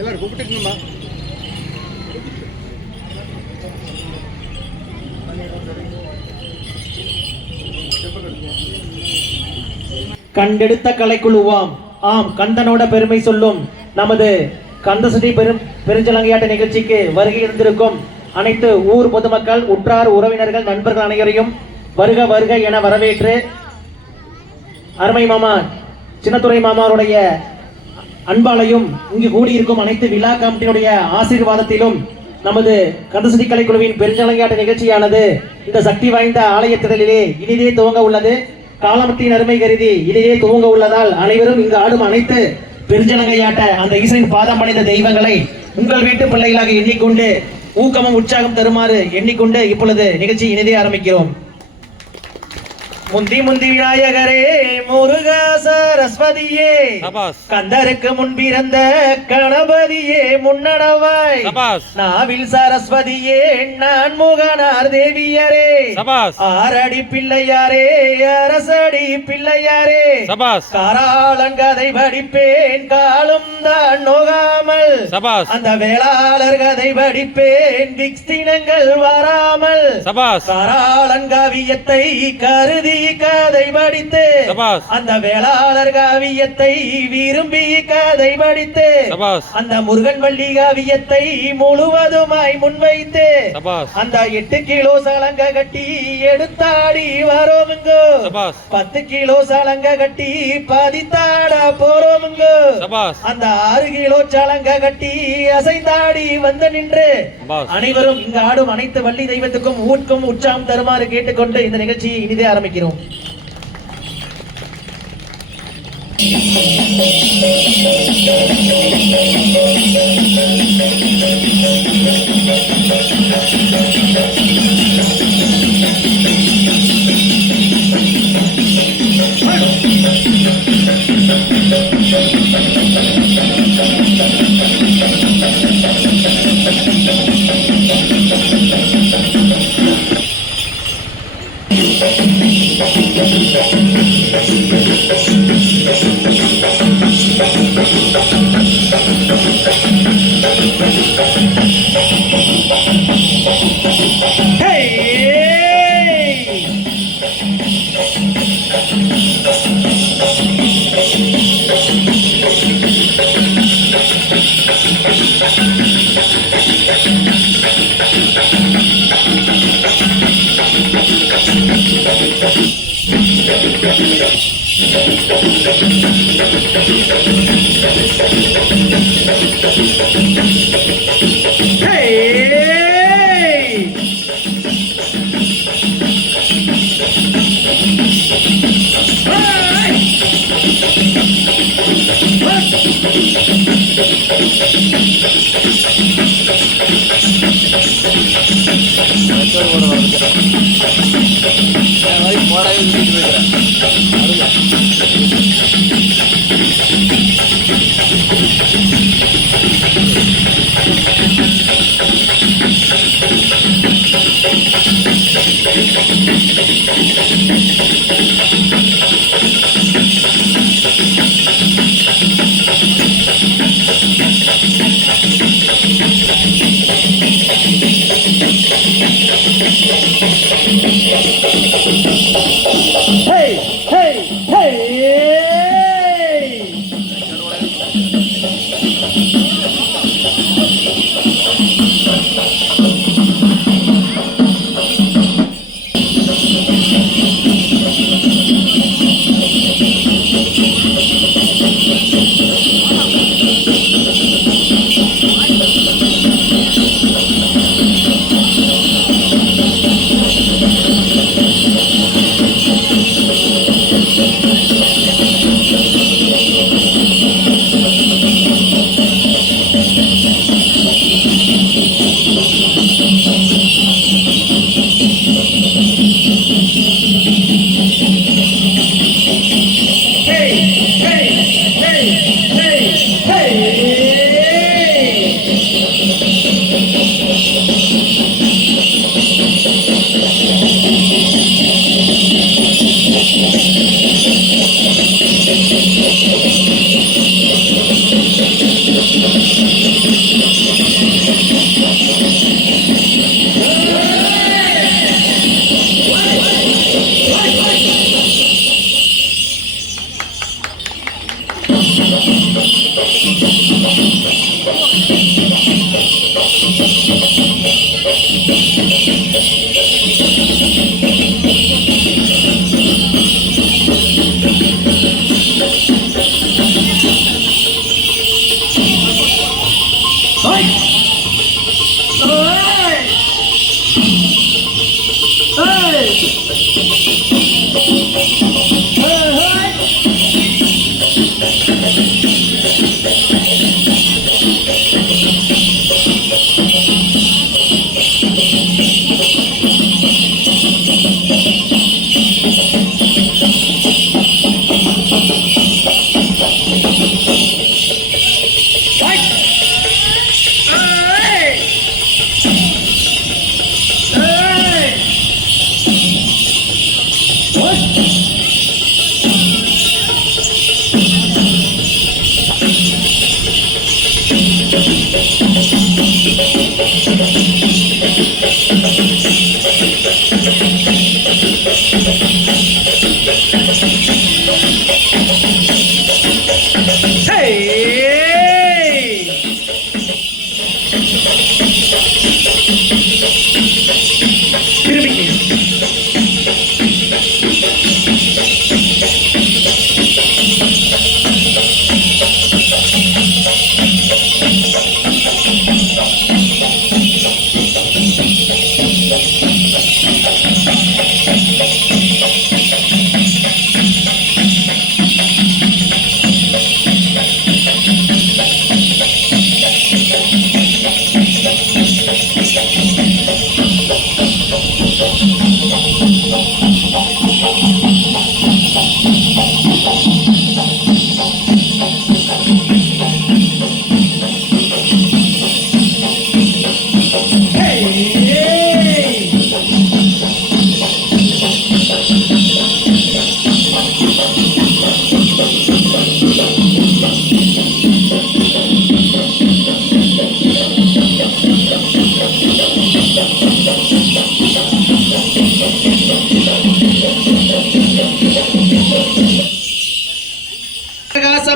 எல்லாரும் கூப்பிட்டுக்கணுமா? கண்டெடுத்த கலைக்குழுவாம் ஆம் கந்தனோட பெருமை சொல்லும் நமது கந்தசடி பெருஞ்சலங்கையாட்ட நிகழ்ச்சிக்கு வருகை இருந்திருக்கும் அனைத்து ஊர் பொதுமக்கள், உற்றார், உறவினர்கள், நண்பர்கள் அனைவரையும் வருக வருக என வரவேற்று அருமை மாமா சின்னத்துறை மாமாவுடைய அன்பாலையும் இங்கு கூடியிருக்கும் அனைத்து விழா கமிட்டியுடைய ஆசீர்வாதத்திலும் நமது கந்தசடி கலைக்குழுவின் பெருஞ்சலங்கையாட்ட நிகழ்ச்சியானது இந்த சக்தி வாய்ந்த ஆலய திடலிலே இனிதே துவங்க உள்ளது. காலமத்தின் அருமை கருதி இனிதே துவங்க உள்ளதால் அனைவரும் இங்கு ஆடும் அனைத்து பெருஞ்சலங்கையாட்ட அந்த ஈசனின் பாதம் அடைந்த தெய்வங்களை உங்கள் வீட்டு பிள்ளைகளாக எண்ணிக்கொண்டு ஊக்கமும் உற்சாகம் தருமாறு எண்ணிக்கொண்டு இப்பொழுது நிகழ்ச்சி இனிதே ஆரம்பிக்கிறோம். முந்தி முந்தி விநாயகரே, முருக சரஸ்வதியே, கந்தருக்கு முன்பிறந்த கணபதியே முன்னடவாய், நாவில் சரஸ்வதியே நான் முகனார் தேவியரே, ஆரடி பிள்ளையாரே அரசடி பிள்ளையாரே, காராளங்கதை படிப்பேன் காலும் தான் நோகாமல், அந்த வேளாளர் கதை படிப்பேன் விக்ஸ்தினங்கள் வராமல், காராளங்காவியத்தை கருதி கதை படித்து அந்த வேளாளர் காவியத்தை விரும்பி கதை படித்து அந்த முருகன் வள்ளி காவியத்தை முழுவதுமாய் முன்வைத்து அந்த 8 கிலோ சலங்க கட்டி எடுத்தாடி வரோமுங்கோ, 10 கிலோ சலங்க கட்டி பதித்தாட போறோமுங்கோ, அந்த 6 கிலோ சலங்க கட்டி அசைந்தாடி வந்து நின்று அனைவரும் இங்கு ஆடும் அனைத்து வள்ளி தெய்வத்துக்கும் ஊக்கம் உற்சாகம் தருமாறு கேட்டுக்கொண்டு இந்த நிகழ்ச்சியை இனிதே ஆரம்பிக்கிறோம்.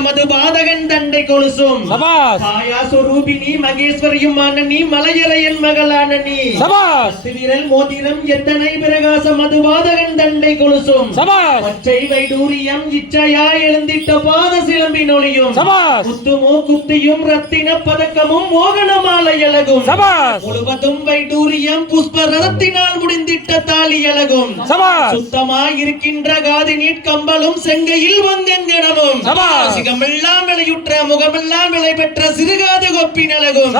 மதுபாதகன் தண்டை கொலுசும் ரூபினி மகேஸ்வரியும் நீ மலையலையன் மகளான நீ விரல் மோதிரம் எத்தனை பிரகாச மதுபாதகன் தண்டை கொலுசும் பச்சை வைடூரியம் இச்சையா எழுந்திட்ட பாத சிலம்பின் ஒளியும் குத்துமோ குத்தியும் ரத்தின பதக்கமும் மோகன மாலை அழகும் முழுவதும் வைடூரியம் புஷ்ப ரதத்தினால் முடிந்திட்ட தாலி அழகும் சுத்தமாயிருக்கின்ற காதினீட் கம்பலும் செங்கையில் வங்கங்கணமும் சிகமெல்லாம் விளையுற்ற முகமெல்லாம் விளை பெற்ற சிறுகாது கொப்பின் அழகும்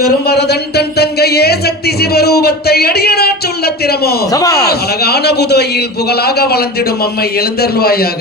வரும் வரதன் தன் தங்கையே சக்தி சிவரூபத்தை அடியனா சொல்ல திறமோ அழகான புதுவையில் புகழாக வளர்ந்திடும் அம்மை எழுந்தருள்வாயாக.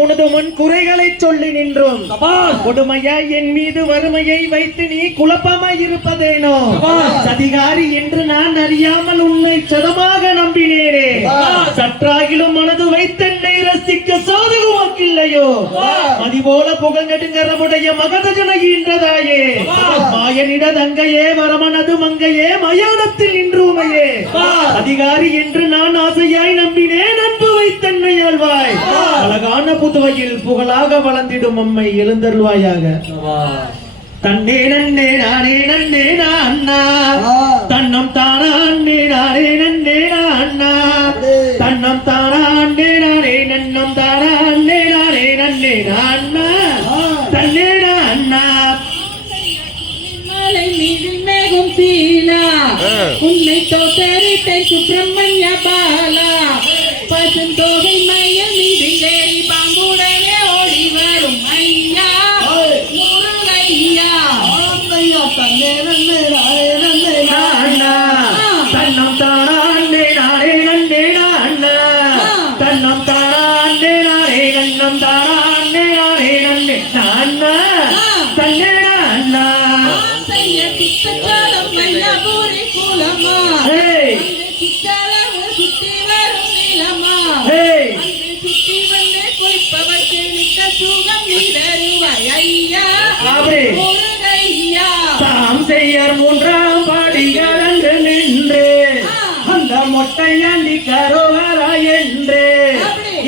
உனது முன் குறைகளை சொல்லி நின்றோம். கொடுமையா என் மீது வறுமையை வைத்து நீ குழப்பமாய் இருப்பதேனோ? சதிகாரி என்று நான் அறியாமல் உன்னை சதமாக நம்பினேனே. சற்றாகிலும் மனது வைத்தென்னை ரசிக்க சாதகமாக்கில்லையோ? அதிபோல புகழ் நெடுங்கரமுடைய மகதஜன ஈன்றதாயே, மாயனிட தங்கையே வரமனது மங்கையே மயானத்தில் நின்றுமையே. அதிகாரி என்று நான் ஆசையாய் நம்பினேன், அன்பு வைத்தென்னை ஆழ்வாய். அழகான புதுவையில் புகழாக வளர்ந்திடும் அம்மை எழுந்தருள்வாயாக. தன்னே நன்னே நானே நன்னே நான்னா, தன்னம் தானா அண்ணே நானே நன்னே நான்னா, தன்னம் தானா அண்ணே நானே நன்னம் தானா அண்ணே நானே நன்னே நான்னா, தன்னே நான்னா. மலை மீதில் மேகம் சீலா, உன்னை தோத்தரித்தை சுப்பிரமணிய பாலா. பசுந்தோகை மயில் மீதில் ஏறி பாங்குடனே ஓடி வரும் ஐயா முருகையா. தன்னே நன்னே நானே நன்னே நான்னா, தன்னம் தானா அண்ணே நானே நன்னே நான்னா, தன்னம் தானா அண்ணே நானே நன்னம் தானா அண்ணே நானே நன்னே நான்னா, தன்னே நான்னா. செய்ய சித்தக்காலம் மயிலாபுரி குலமா, சித்தளவு சுத்தி வரும் நிலமா. சுத்தி வந்து குளிப்பவர்க்கு நித்த சுகம் நிலருவாய் ஐயா முருகையா. தாம் செய்யர் மூன்றாம் பாடிகள் அன்று நின்று அந்த மொட்டையாண்டி கரோகரா என்று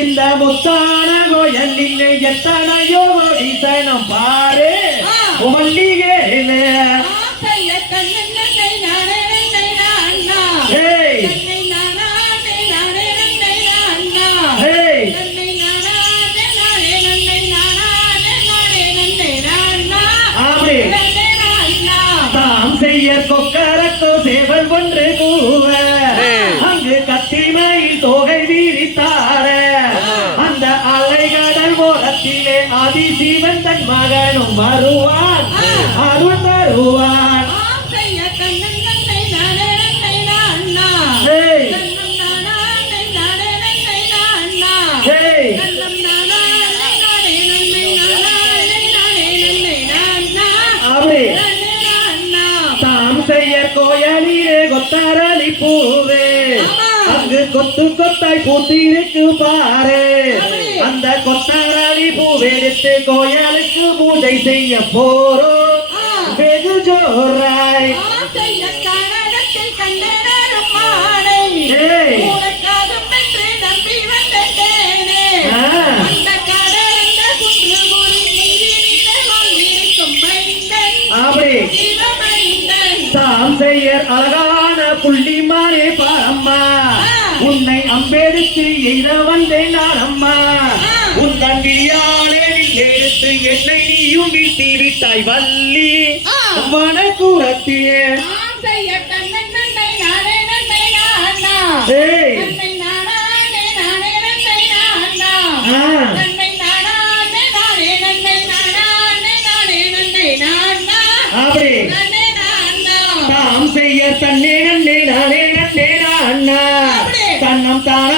இந்த முத்தான கோயில் நின்று எத்தனையோ ஓடித்தனம் பாரு மல்லிகேலே. கொக்கரக்கோ சேவல் ஒன்று கூவ, அங்கு கத்திமையில் தோகை வீரித்தார, அந்த அலைகடல் ஓரத்திலே ஆதிசிவன் தன் மகனும் வருவான் அருள் தருவான். கோயிலே கொத்தாரளி பூவே, அங்கு கொத்து கொத்தாய் பூத்திருக்கு பாரு. அந்த கொத்தாரளி பூவெடுத்து கோயிலுக்கு பூஜை செய்ய போறோம் வெகு ஜோராய். பெயர் அழகான புள்ளிமானே பாரம்மா உன்னை அம்பெடுத்து எய்த வந்தேன் நான் அம்மா உந்தன் விழியாலே எடுத்து என்னை நீயும் வீழ்த்தி விட்டாய் வள்ளி வனக்கூரத்தியே ஆம் செய்ய தன்னை நன்னை நானே நன்னை நானா ஏய் நன்னை நானே நானே நன்னை நானா ஆ நன்னை நானே நானே நன்னை நானே நானே நன்னை நானா அப்படி நன்னை நானா தாம் செய்ய தன்னே நன்னே நானே நன்னே நானா தன்னம் தானே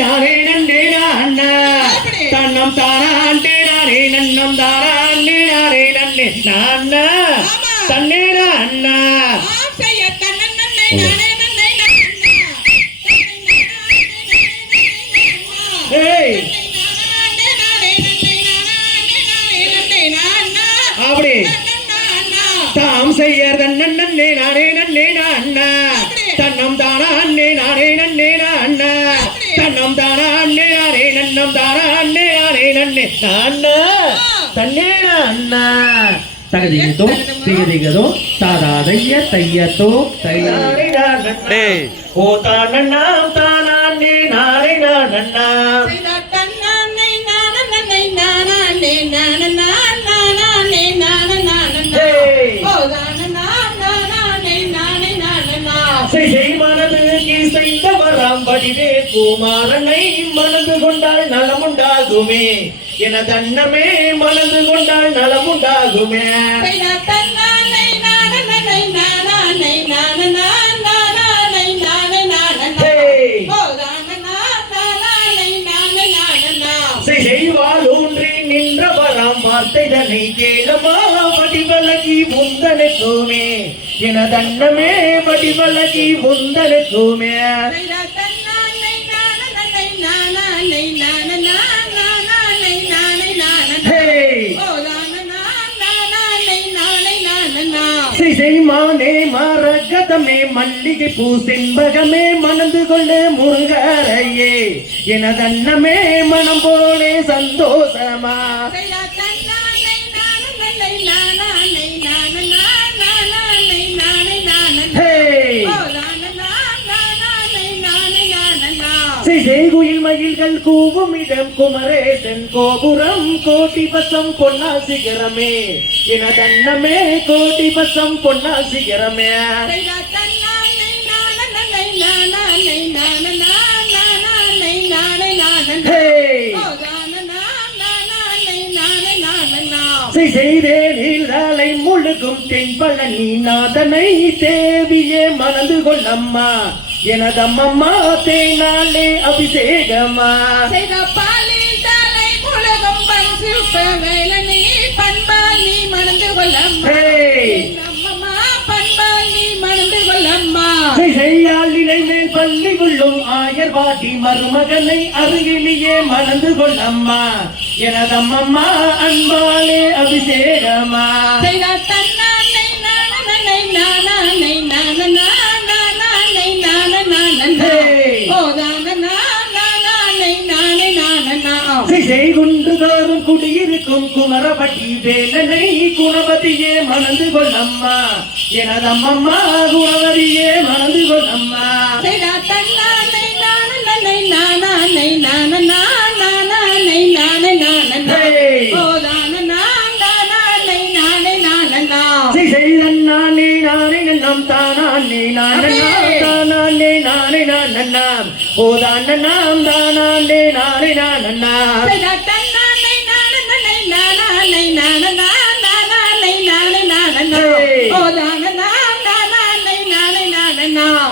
நானே நன்னே நானா தன்னம் தானே நானே நன்னம் தானே நானே நன்னே நானா தன்னே நானா ஆம் செய்ய தன்னை நன்னை நானே நன்னை நானா ஏய் நானே நானே நன்னை நானே நன்னை நானா அப்படி நானா தாம் செய்ய தன்னே நானே நன்னே நானா தன்னம் தானே நானே நன்னே நானா தன்னம் தானே நானே நன்னம் தானே நானே நன்னே நானா தன்னே நானா தகதிகதோ திகதிகதோ தாதாதைய தையத்தோ தையாரே நானே ஓ தானண்ணாம் தானே நானே நானண்ணா செய்த தன்னை நானே நன்னை நானே நானே நானே நானே ஓ நானே நானே நானே நானே செய் மனது செய்தவராம் வடிவே குமாரனை மனது கொண்டால் நலமுண்டாகுமே எனதன்னமே மனது கொண்டால் நலமுண்டாகுமே செய்த தன்னை நானே நானே நானே நானே நானே ஓ நானே நானே நானே செய்வால் ஊன்றி நின்றவராம் வார்த்தைதனை கேளமா வடிவலகி முந்தனுக்குமே எனதன்னமே வடிவலகி முந்தனுக்குமே செய்த தன்னை நானே நானே நானே நானே ஓ நானே நானே செய்மானே மரகதமே மல்லிகை பூ செண்பகமே மணந்து கொள்ளே முருகரையே எனதன்னமே மனம் போலே சந்தோஷமா செய்த தன்னை நானே நானே ஹே ஓ நானே செய்குயில் மயில்கள் கூவும் இடம் குமரேசன் கோபுரம் கோட்டி பசம் பொன்னா சிகரமே எனதன்னமே கோட்டி பசம் பொன்னா சிகரமே செய்த தன்னை நானே நானே ஹே ஓ நானே செய்தே நீர்தலை முழுகும் தென்பழனி நாதனை தேவியே மணந்து கொள்ளம்மா எனதம்மம்மா தேனாலே அபிஷேகமா செய்த பாலில் தலை முழுகும் பரிசுப்ப வேலனி பண்பால் நீ மணந்து கொள்ளம்மா ஹே அம்மம்மா பண்பால் நீ மணந்து கொள்ளம்மா செய்யால் இளைமேல் பள்ளி கொள்ளும் ஆயர் வாட்டி மருமகனை அருகிலேயே மணந்து கொள்ளம்மா எனதம்மம்மா அன்பாலே அபிஷேகமா செய்த தன்னை நானே நானே நானே ஹே ஓ நானே நானே நானே செய்குண்டு தோறும் குடியிருக்கும் குமரபட்டி வேலனை குணவதியே மணந்து கொள்ளம்மா எனதம்மம்மா குணவதியே மணந்து கொள்ளம்மா செய்த தன்னை நானே நானே ஹே ஓ நானே நானே செய்தன்னானே நானே நன்னம் தானே நானே தானே நானே நன்னாம் ஓ தானம் தானே நானே நன்னாம் செய்த தன்னை நானே ஓ நானே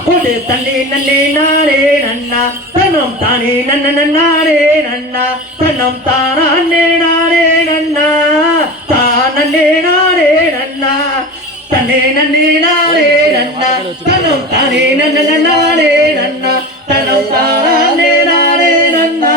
கொடு தன்னே நன்னே நானே நன்னா தன்னம் தானே நானே நன்னா தன்னம் தானே நானே நன்னா தானே நானே நன்னா தன்னே நன்னே நானே நன்னா தன்னம் தானே நானே நன்னா தன்னம் தானே நானே நன்னா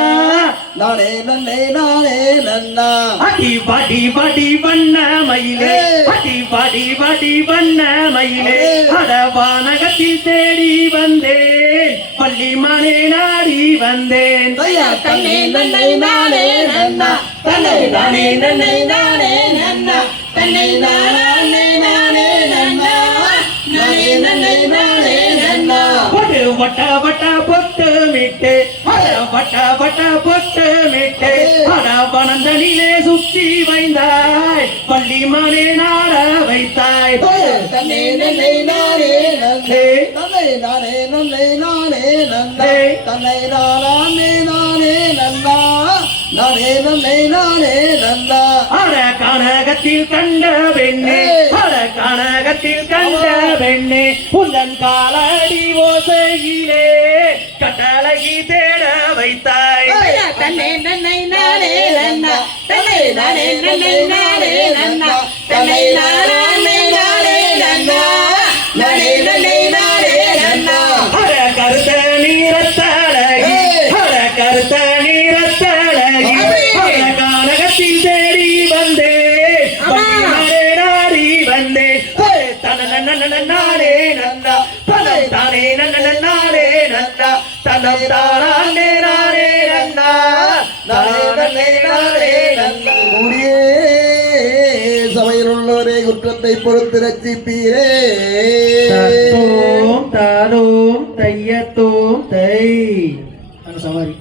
நானே நன்னே நானே நன்னா அடி பாடி பாடி வண்ண மயிலே அடி பாடி பாடி வண்ண மயிலே அடவானகத்தில் தேடி வந்தேன் பள்ளி மனை நாடி வந்தேன் தையா தன்னை நன்னை நானே நன்னா தன்னை நானே நன்னை நானே நன்னா தன்னை நானே நானே நன்னா நானே நன்னை வட்ட வட்ட பொட்டு மிட்டு வட்ட வட்ட பொட்டு மிட்டு வனந்தனிலே சுத்தி வைந்தாய் பள்ளி மனே நாட வைத்தாய் தன்னை நன்னை நானே நன்னே தன்னை நானே நன்னை நானே நன்னே தன்னை நானே நானே நன்னா நானே நன்னை நானே நன்னா அட கனகத்தில் கண்ட பெண்ணே அட கனகத்தில் கண்ட பெண்ணே உந்தன் காலடி ஓசையிலே கட்டழகி தேட வைத்தாய் தன்னை நன்னை நானே நன்னா தன்னை நானே நன்னை நானே நன்னா தன்னை நானே நானே நன்னா நானே நன்னை நானே நன்னா அட கருத்த நீரத்தழகி அட கருத்த நீரத்தழகி அட கனகத்தில் தேடி வந்தே நாடி வந்தே தன நானே நன்னா தனம் தானே நானே நன்னா தனம் தானே நானே நன்னா நானே நானே நன்னா முடியே சபையில் உள்ளவரே குற்றத்தை பொறுத்து ரட்சிப்பீரே தத்தோம் தானோம் தையத்தோம் தை சவாரி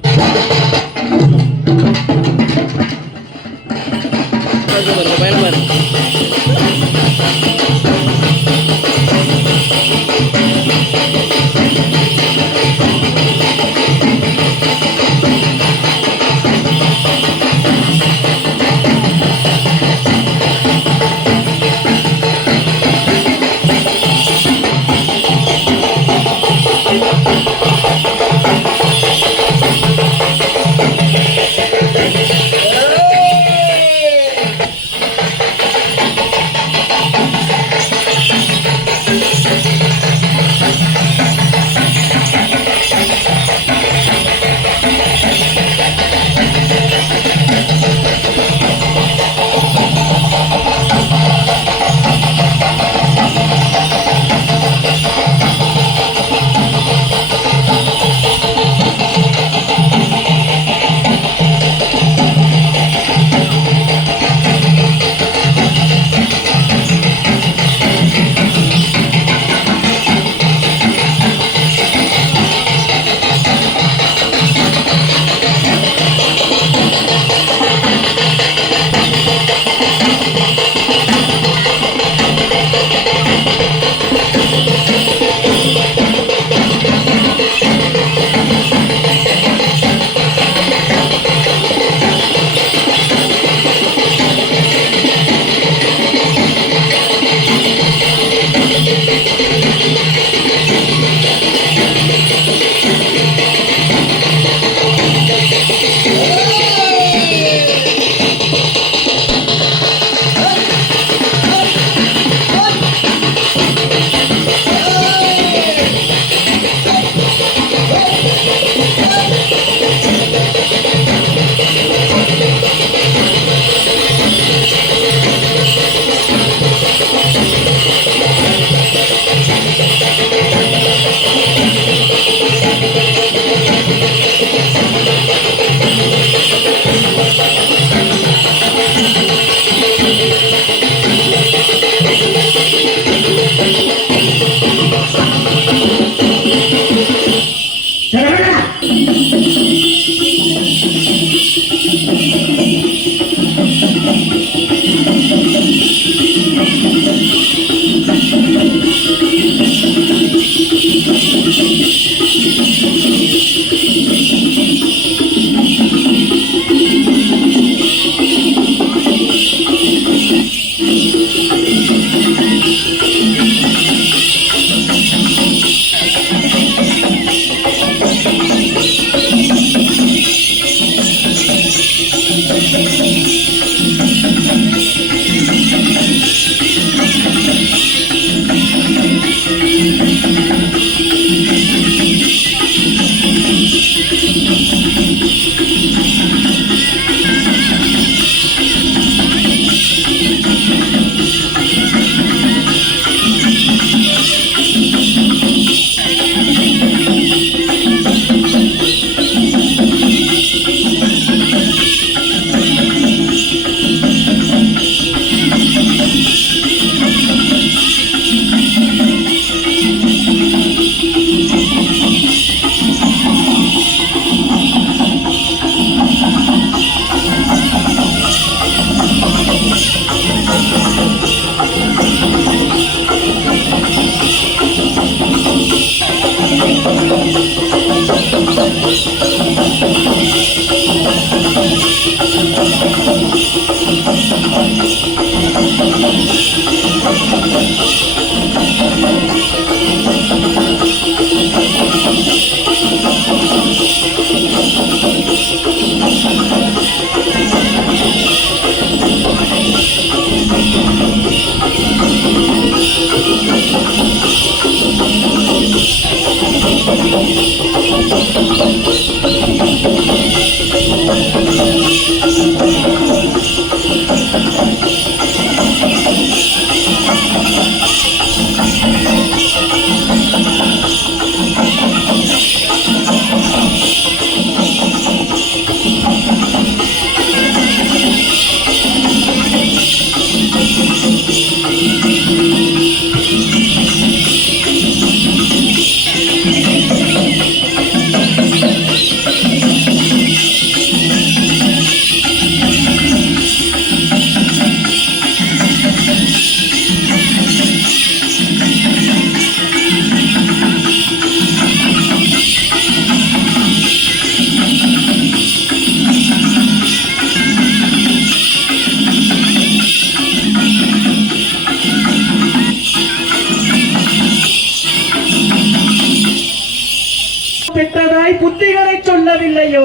பெற்றதாய் புத்திகளை சொல்லவில்லையோ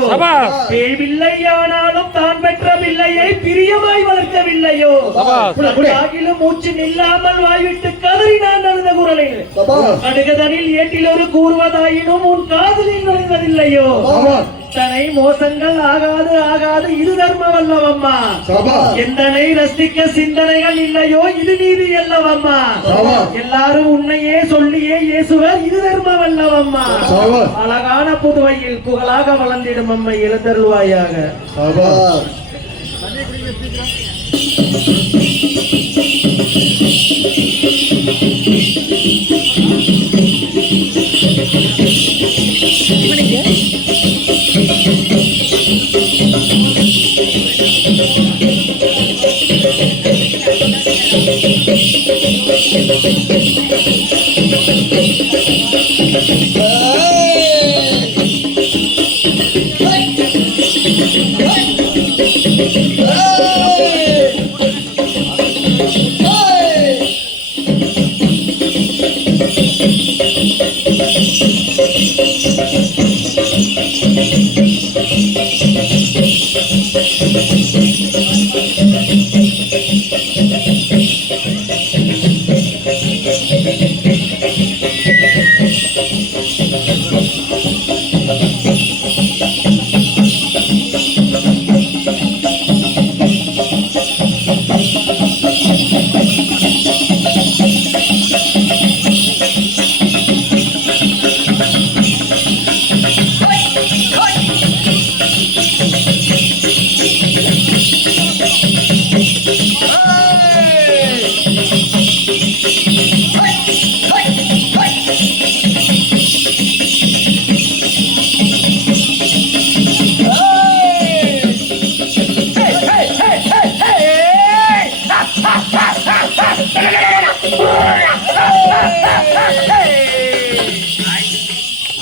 தேவில்லையானாலும் தான் பெற்ற பிள்ளையை பிரியமாய் வளர்க்கவில்லையோ ஆகிலும் மூச்சு நில்லாமல் வாய்விட்டு கதறி நான் அழுத குரலில் கடுகதனில் ஏட்டில் ஒரு கூறுவதாயினும் உன் காதலில் நுழைவதில்லையோ தனை மோசங்கள் ஆகாது ஆகாது இது தர்மம் அல்லவம்மா எந்தனை ரசிக்க சிந்தனைகள் இல்லையோ இது நீதி அல்லவம்மா எல்லாரும் உன்னையே சொல்லியே இயேசுவர் இது தர்மம் அல்லவம்மா அழகான புதுவையில் புகழாக வளர்ந்திடும் அம்மை எழுந்தருள்வாயாக.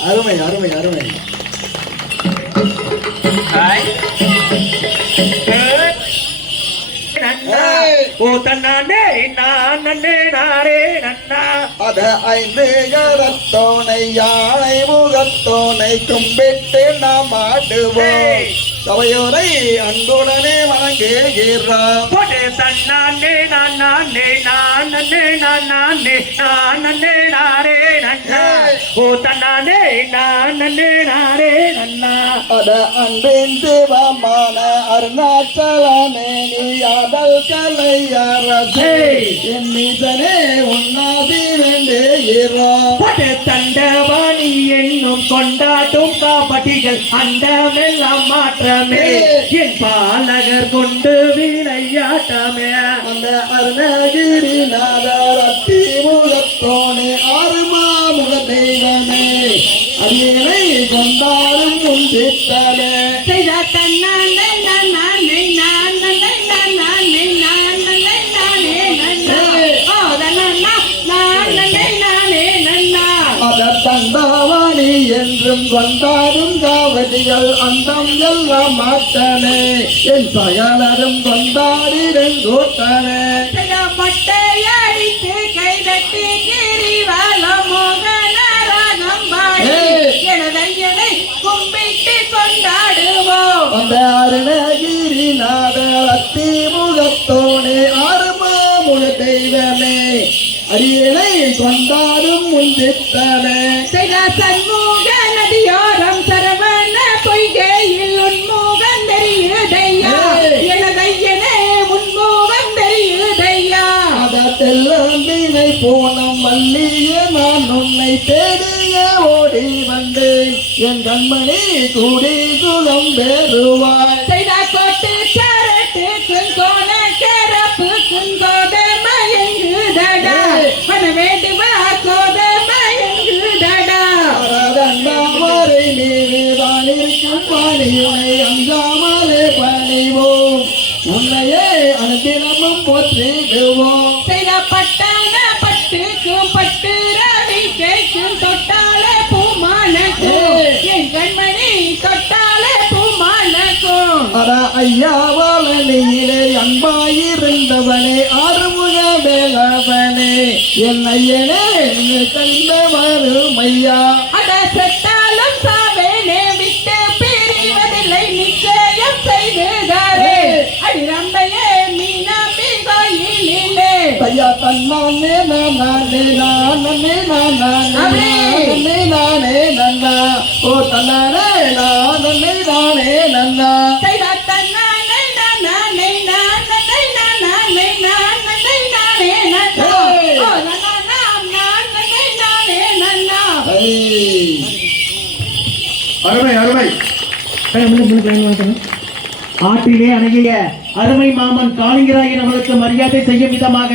அருமை அருமை அருமை. அத ஐந்து கரத்தோனை யானை முகத்தோனை கும்பிட்டு நாம் ஆடுவோம். சபையோரை அன்புடனே வணங்குகிறோம். தன்னானே நானே நானே நானே நானே நாரே நன்னா ஓ தன்னானே நானே நாரே நன்னா அத அன்பின் சிவமான அருணாச்சலமே நீ ஆடல் கலையரசே என்னிதனே உன்னாதி வேண்டுகிறோம். தண்டவாணி என்னும் கொண்டாட்டும் காப்பட்டிகள் அண்டமெல்லாம் மாற்றமே என் பாலகர் கொண்டு விளையாட்டமே அந்த அருணகிரி நாதரத்தி முகத்தோனே ஆறுமாமுக தெய்வமே அரியணை கொண்டாடும் உன் சித்தமே தன்னானே நானே நானே நானே நானே நானே நன்னா ஓ தன்னா நானே நானே நன்னா அத தண்டவாணி என்றும் கொண்டாடும் காவடி ஆதிகள் அந்தம் எல்லாம் மாத்தனே என் சகலரும் கொண்டாடிடன் கூட்டனே மொட்டையடித்து கைதட்டி கிரிவால மோகன ராகம் பாடி எனதையனை கும்பிட்டு கொண்டாடுவோம் அந்த அருணகிரிநாத அத்தி முகத்தோனே ஆறுமாமுக தெய்வமே அரியணை கொண்டாடும் முந்தித்தனே சண்முக நதியோரம் சரவண பொய்கையில் உன்முகம் தெரியுதையா எனதையனே உன்முகம் தெரியுதையா அதெல்லாம் வீணை போனம் மல்லிய நான் உன்னை தேடிய ஓடி வந்தேன் என் கண்மணி கூடி சுகம் பெறுவாய் கோட்டு சரட்டுக்கும் கோண கரப்பு குங்கோத மயங்குதடா மன வேண்டுவா கோத மயங்குதடா அரதண்டாமரை நீதான் இருக்கும் பணியுனை அஞ்சாமலே பணிவோம் உன்னையே அனுதினமும் போற்றிடுவோம் பட்டான பட்டுக்கும் பட்டு ரவி கேக்கும் தொட்டாலே பூமானக்கும் என் கண்மணி தொட்டாலே பூமானக்கும் அட ஐயாவால நீரே அன்பாயிருந்தவனே ஆறுமுக வேலவனே என் ஐயனே கண்ட வரும் ஐயா அட செத்தாலும் சாவேனே விட்டு பிரிவதில்லை நிச்சயம் செய்துதாரே அடிரம்பையே மீனாம்பி கோயிலிலே ஐயா தன்னானே நானே நானே நானே நானே நன்னா ஓ தன்னானே நானே நானே நன்னா அருமை அருமை ஆற்றிலே அணைய அருமை மாமன் காளிங்கராயன் அவர்களுக்கு மரியாதை செய்யும் விதமாக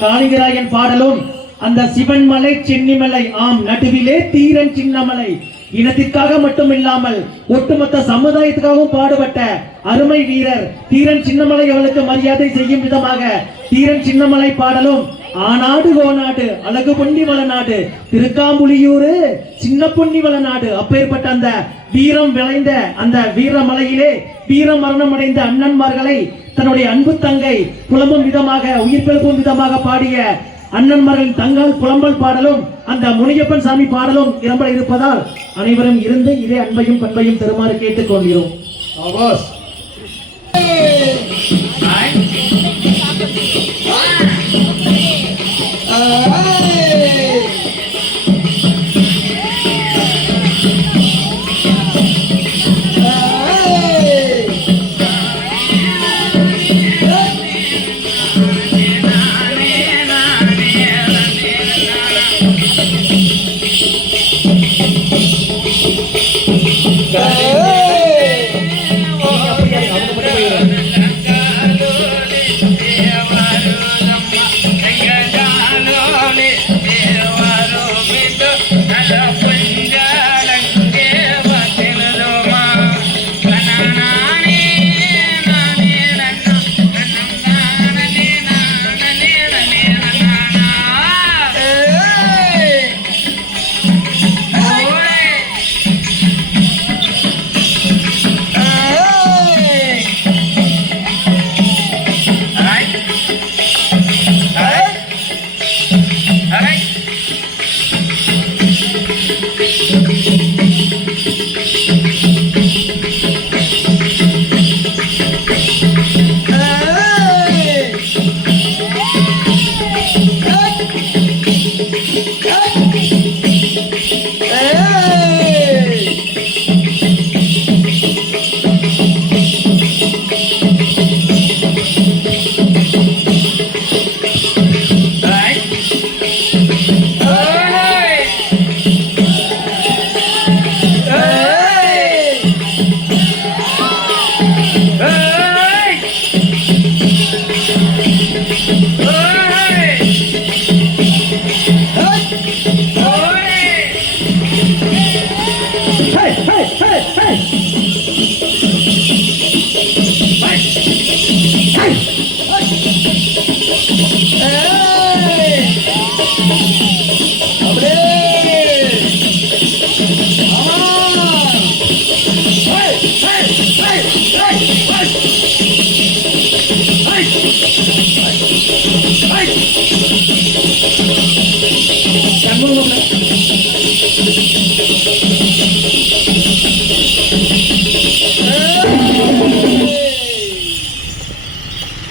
காளிங்கராயன் பாடலும் அந்த சிவன்மலை சென்னிமலை ஆம் நடுவிலே தீரன் சின்னமலை இனத்திற்காக மட்டும் இல்லாமல் ஒட்டுமொத்த சமுதாயத்துக்காகவும் பாடுபட்ட அருமை வீரர் தீரன் சின்னமலை அவர்களுக்கு மரியாதை செய்யும் விதமாக தீரன் சின்னமலை பாடலும் ஆனாடு கோநாடு அழகு பொன்னி வளநாடு திருக்காம்புலியூரு சின்ன பொன்னி வளநாடு அப்பேற்பட்ட அந்த வீரம் விளைந்த அந்த வீரமலையிலே வீர மரணம் அடைந்த அண்ணன்மார்களை தன்னுடைய அன்பு தங்கை புலம்பும் விதமாக உயிர் பெழுப்பும் விதமாக பாடிய அண்ணன்மார்களின் தங்கால் புலம்பல் பாடலும் அந்த முனியப்பன் சாமி பாடலும் இடம்பெற இருப்பதால் அனைவரும் இருந்து இதே அன்பையும் பண்பையும் தருமாறு கேட்டுக் கொள்கிறோம். அப்படியே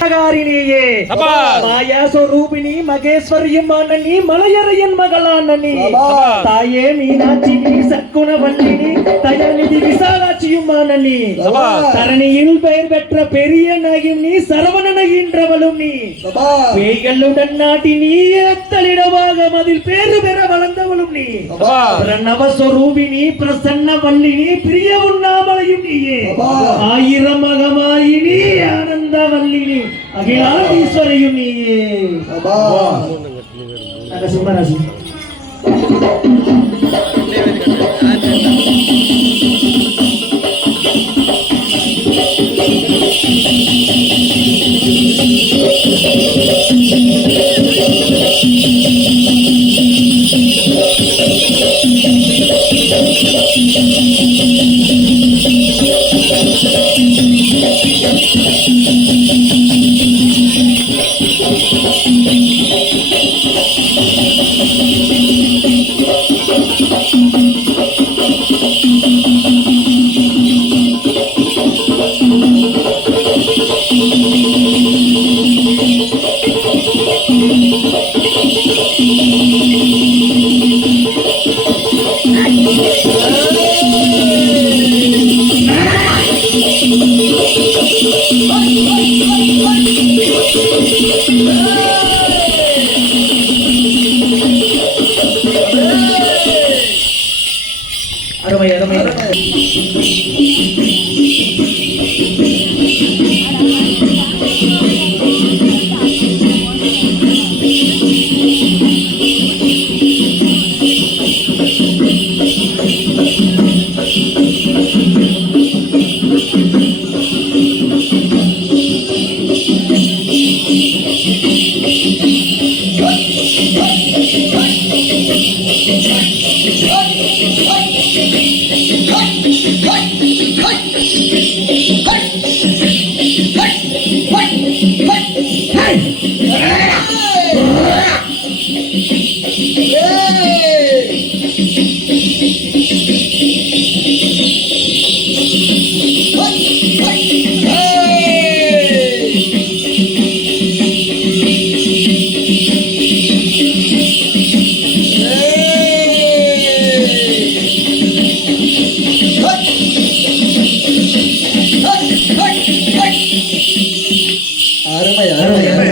காரிணியே மாயா சொரூபிணி மகேஸ்வரியும் நீ மலையறையன் மகளானி தாயே மீனாட்சி நீ சக்குண வல்லினி தயநிதி விசாலாட்சியும் நீ தரணியில் பெயர் பெற்ற பெரிய நகையும் நீ சரவணனகின்றவளும் நீ பேய்களுடன் நாட்டி நீ ஏத்தலிடமாக அதில் பேரு பெற வளர்ந்தவளும் நீ நவஸ்வரூபிணி பிரசன்ன வல்லினி பிரிய உண்ணாமலையும் நீயே ஆயிரம் மகமாயினி ஆனந்த வல்லினி அகிலாண்டீஸ்வரையும் நீயே சிம்மராசி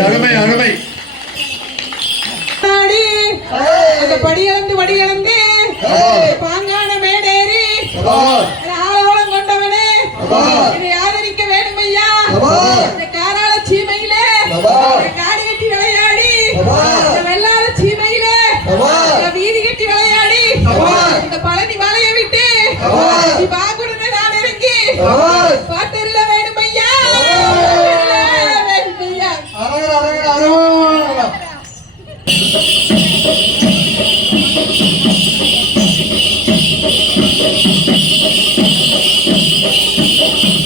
அருமை அருமை படியளந்து வடியளந்து பாங்கான மேடேறி ஆளோளம் கொண்டவனே என்னை ஆதரிக்க வேண்டும் ஐயா. இந்த காராள சீமையிலே காடி கட்டி விளையாடி, இந்த வெள்ளாள சீமையிலே வீதி கட்டி விளையாடி, இந்த பழனி மலையை விட்டு பாக்குறத நான் இறங்கி பாட்டல்ல வேண்டும் ஐயா, வேண்டும் ஐயா.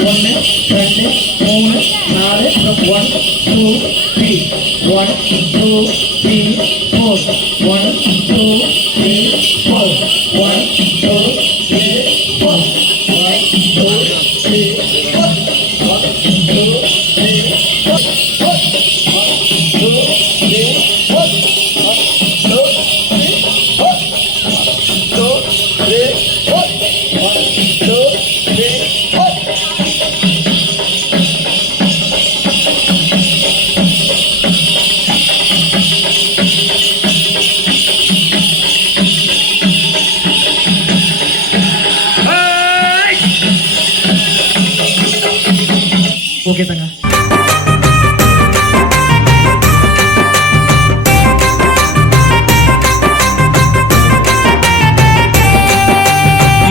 ஒன்று ரெண்டு மூணு நாலு 1 2 3 1 2 3 4 1 2 3 4 1 2 3 4 1 2 3 ஓகே தாங்க.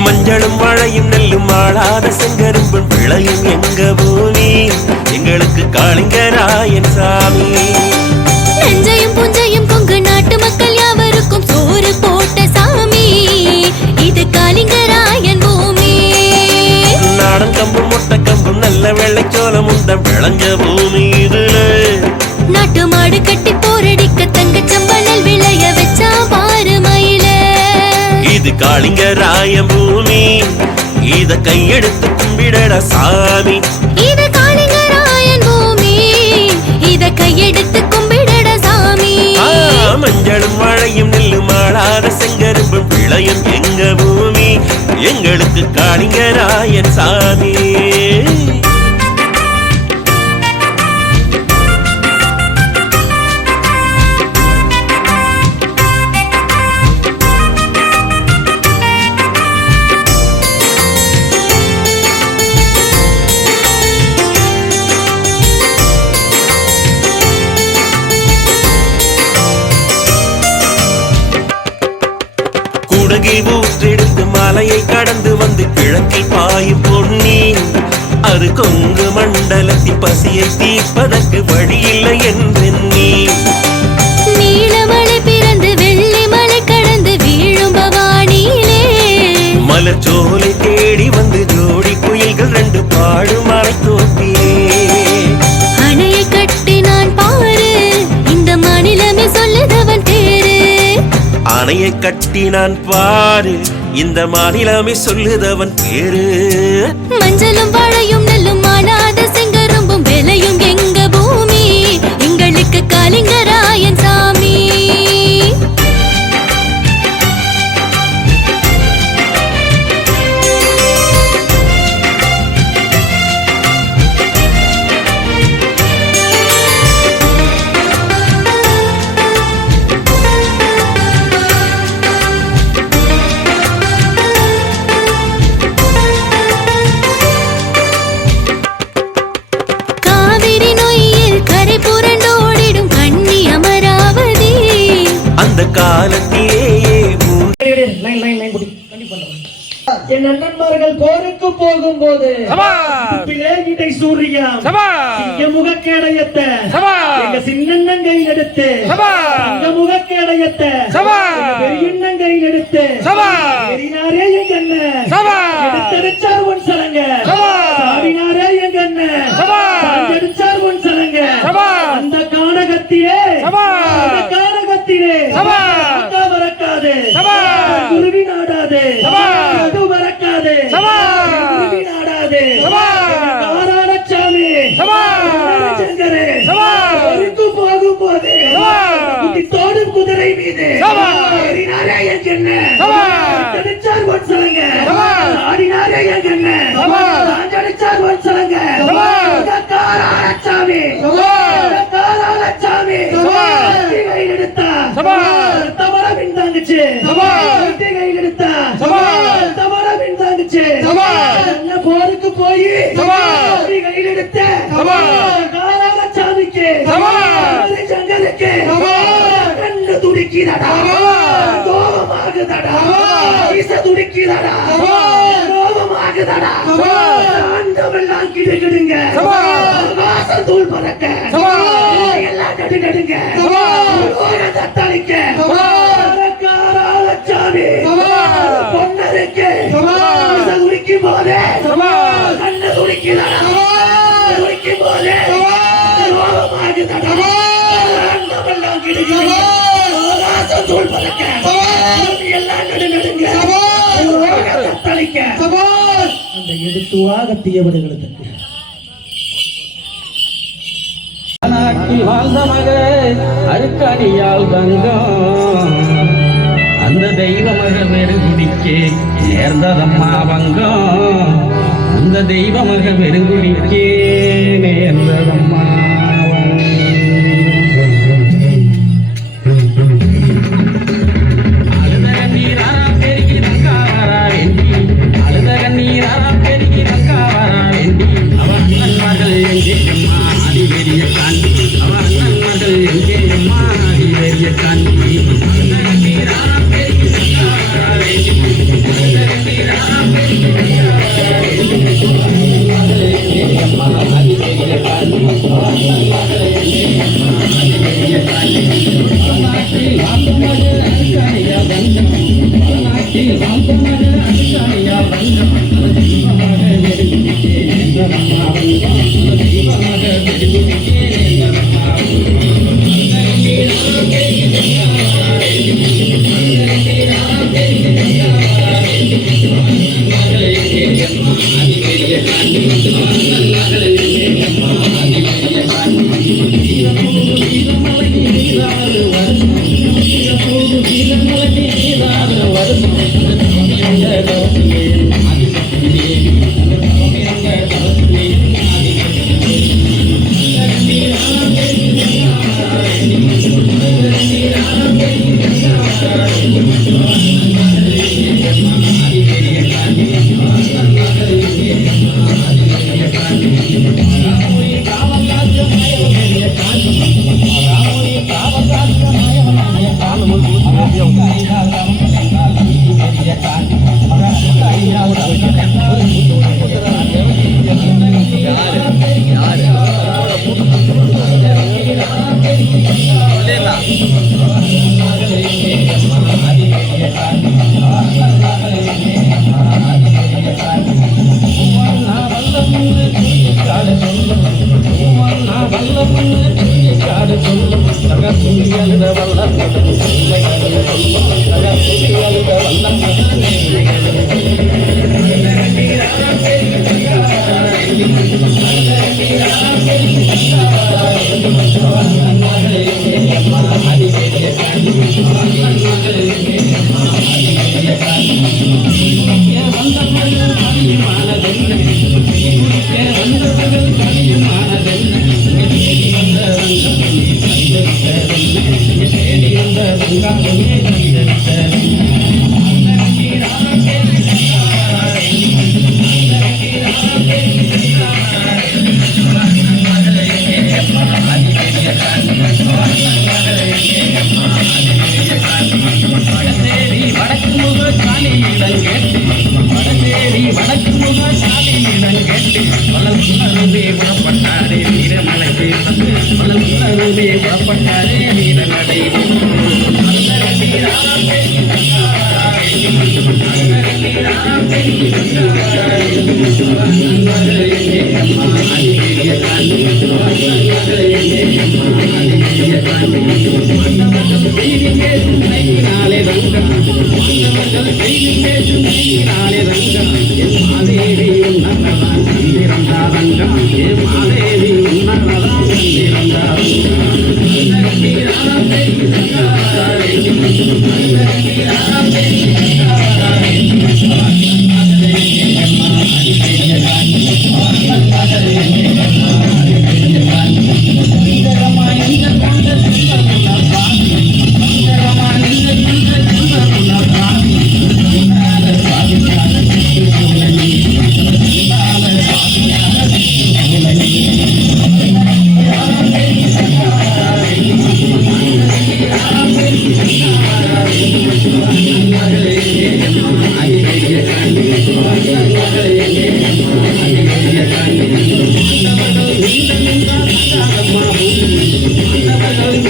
மஞ்சளும் மழையும் நெல்லும் ஆளாத செங்கரும்பும் விளையும் எங்க பூமி எங்களுக்கு காளிங்கராயன் சாமி. நஞ்சையும் புஞ்சையும் கொங்கு நாட்டு மக்கள் யாவருக்கும் சோறு போட்ட சாமி இது காளிங்கராயன் பூமி. நாடன் கம்பும் முட்டை கம்பும் நல்ல வெள்ளைச்சோளம் உண்ட விளைஞ்ச பூமி இதுல நாட்டு மாடு கட்டி போரடிக்க தங்க சம்பளல் விளைய வச்சா பாரு மயில. காளிங்கராயன் பூமி இத கையெடுத்து கும்பிடடா சாமி. இது காளிங்கராயன் பூமி இத கையெடுத்து கும்பிடட சாமி. மஞ்சளும் மழையும் நெல்லு மாளாத செங்கரும்பும் விளையும் எங்க பூமி எங்களுக்கு காளிங்கராயன் சாமி. ஊற்றெடுத்து மலையை கடந்து வந்து கிழக்கில் பாயும் பொன்னி அது கொங்கு மண்டலத்தின் பசியை தீர்ப்பதற்கு வழியில்லை என்றெண்ணி நீலமலை பிறந்து வெள்ளிமலை கடந்து வீழும் பவானியிலே மலச்சோலை தேடி வந்து ஜோடி குயில்கள் ரெண்டு பாடும் மலைத்தோப்பிலே அணையை கட்டினான் பாரு இந்த மாநிலமே சொல்லுதவன் பேரு. அணையை கட்டினான் பாரு இந்த மாநிலமே சொல்லுதவன் பேரு. மஞ்சளும் வாழையும் நெல்லும் மானாத செங்கரும்பும் விளையும் எங்க பூமி எங்களுக்கு காளிங்கராயன் சாமி. என் அண்ணன்மார்கள் போருக்கு போகும் போது இடை சூரியம் முகக்கேடயத்த எங்க சின்னண்ணன் கையில் எடுத்து எங்க முகக்கேடயத்த பெரியண்ணன் கையில் எடுத்து எரினாரே எங்க அண்ணன் எடுத்தடிச்சார் ஒன் சலங்க ஆடினாரே எங்க அண்ணன் எடுத்தார் ஒன் சலங்க அந்த கானகத்திலே வரக்காது குருவி நாடாது வரக்காது குருவி நாடாது காராளச்சாமி சங்கரே போகும் போது தோடும் குதிரை மீது அடிச்சார் ஒன் சலங்க ஆடினாரே எங்க அண்ணன் அடிச்சார் ஒன் சலங்க காராளச்சாமி காராளச்சாமி கையில் எடுத்தா தவற பின்தாங்குச்சு கையில் எடுத்தா தவற பின்தாங்குச்சு போருக்கு போய் கையில் எடுத்த காராளச்சாமிக்கு சங்கருக்கு கண்ணு துடிக்கிறடா கோபமாகுதடா இச துடிக்கிறடா கோபமாகுதடா ஆண்டவெல்லாம் கிடுகிடுங்க வாசல் தூள் பறக்க எல்லாம் நடுநடுங்க தத்தளிக்க காராளச்சாமி பொன்னருக்கு துடிக்கும் போதே கண்ணு துடிக்கிறடா துடிக்கும் போதே கோபமாகுதடா ஆண்டவெல்லாம் கிடுகிடுங்க வாசல் தூள் பறக்க எல்லாம் நடுநடுங்க தத்தளிக்க அந்த எடுத்துவாக தீயவடுகளுக்கு வாழ்ந்த மக அருக்கடியால் வந்தோம் அந்த தெய்வ மக வெறுகுடிக்கே நேர்ந்ததம்மா வங்கம் அந்த தெய்வ மக வெறுகுடிக்கே நேர்ந்ததம்மா Thank you.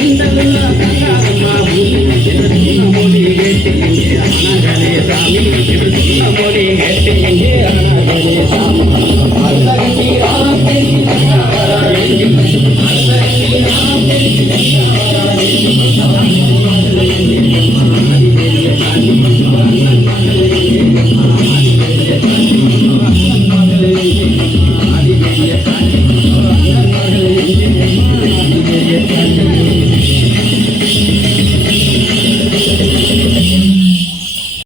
இந்த